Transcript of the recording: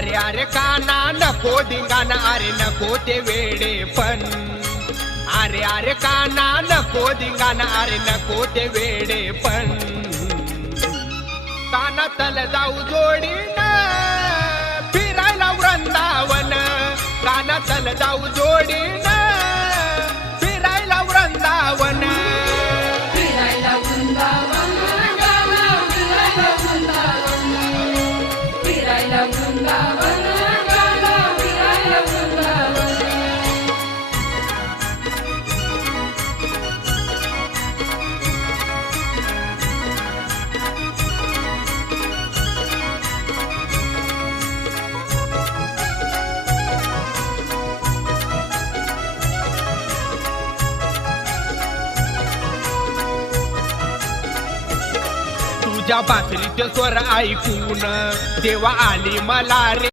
अरे अरे काना नको धिंगाणा, अरे नको ते वेडे पण, अरे अरे काना नको धिंगाणा, अरे नको ते वेडे पण. काना तल जाऊ जोडीन फिरायला वृंदावन, काना तल जाऊ जोडीन फिरायला वृंदावन. फिरायला वृंदावन गाना, फिरायला वृंदावन, फिरायला वृंदावन गाना, फिरायला वृंदावन. तुझ्या बासरीचे स्वर ऐकून देवा आली मला रे.